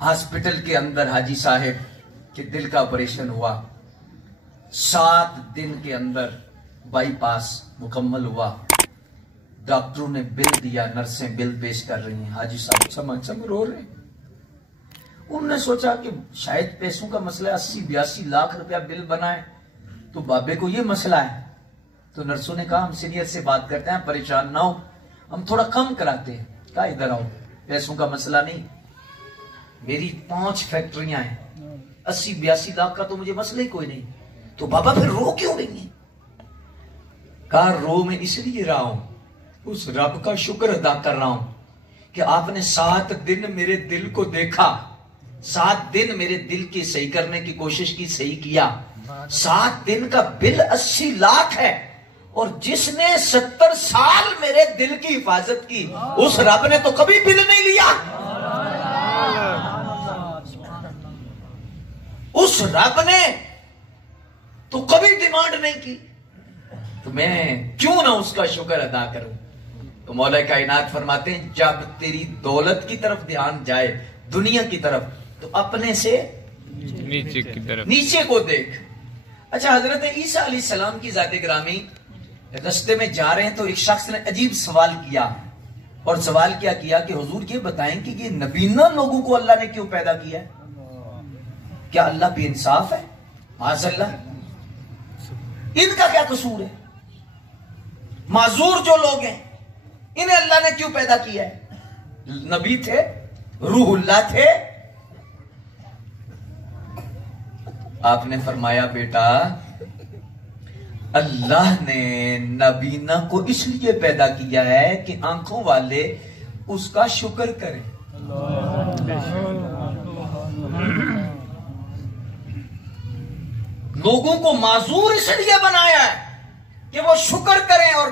Hospital کے اندر حاجی صاحب کے دل کا آپریشن ہوا، 7 دن کے اندر بائی پاس مکمل ہوا۔ ڈاکٹروں نے بل دیا، نرسیں بل پیش کر رہی ہیں، حاجی صاحب سمجھ رو رہے ہیں۔ انہوں نے سوچا کہ شاید پیسوں کا مسئلہ ہے، 80-82 لاکھ روپیہ بل بنائے تو بابے کو یہ مسئلہ ہے۔ تو نرسوں نے کہا ہم سینئر سے بات کرتے ہیں، پریشان نہ ہو، ہم تھوڑا کم کراتے ہیں۔ کہا ادھر آؤ، پیسوں کا مسئلہ نہیں، میری 5 فیکٹریاں ہیں، 80-82 لاکھ کا تو مجھے مسئلہ ہی کوئی نہیں۔ تو بابا پھر رو کیوں رہی ہیں؟ کہا رو میں اس لیے رہا ہوں، اس رب کا شکر ادا کر رہا ہوں کہ آپ نے 7 دن میرے دل کو دیکھا، 7 دن میرے دل کی صحیح کرنے کی کوشش کی، صحیح کیا۔ 7 دن کا بل 80 لاکھ ہے، اور جس نے 70 سال میرے دل کی حفاظت کی اس رب نے تو کبھی بل نہیں لیا، اس رب نے تو کبھی ڈیمانڈ نہیں کی، تو میں کیوں نہ اس کا شکر ادا کروں۔ تو مولا کائنات فرماتے ہیں جب تیری دولت کی طرف دھیان جائے، دنیا کی طرف، تو اپنے سے نیچے کی طرف، نیچے کو دیکھ۔ اچھا، حضرت عیسیٰ علیہ السلام کی ذات گرامی رستے میں جا رہے ہیں تو ایک شخص نے عجیب سوال کیا، اور سوال کیا کہ حضور یہ بتائیں کہ یہ نبینا لوگوں کو اللہ نے کیوں پیدا کیا ہے؟ کیا اللہ بے انصاف ہے؟ معاذ اللہ، ان کا کیا قصور ہے؟ معذور جو لوگ ہیں انہیں اللہ نے کیوں پیدا کیا ہے؟ نبی تھے، روح اللہ تھے۔ آپ نے فرمایا بیٹا اللہ نے نبینا کو اس لیے پیدا کیا ہے کہ آنکھوں والے اس کا شکر کریں۔ لوگوں کو معذور اس لیے بنایا ہے کہ وہ شکر کریں اور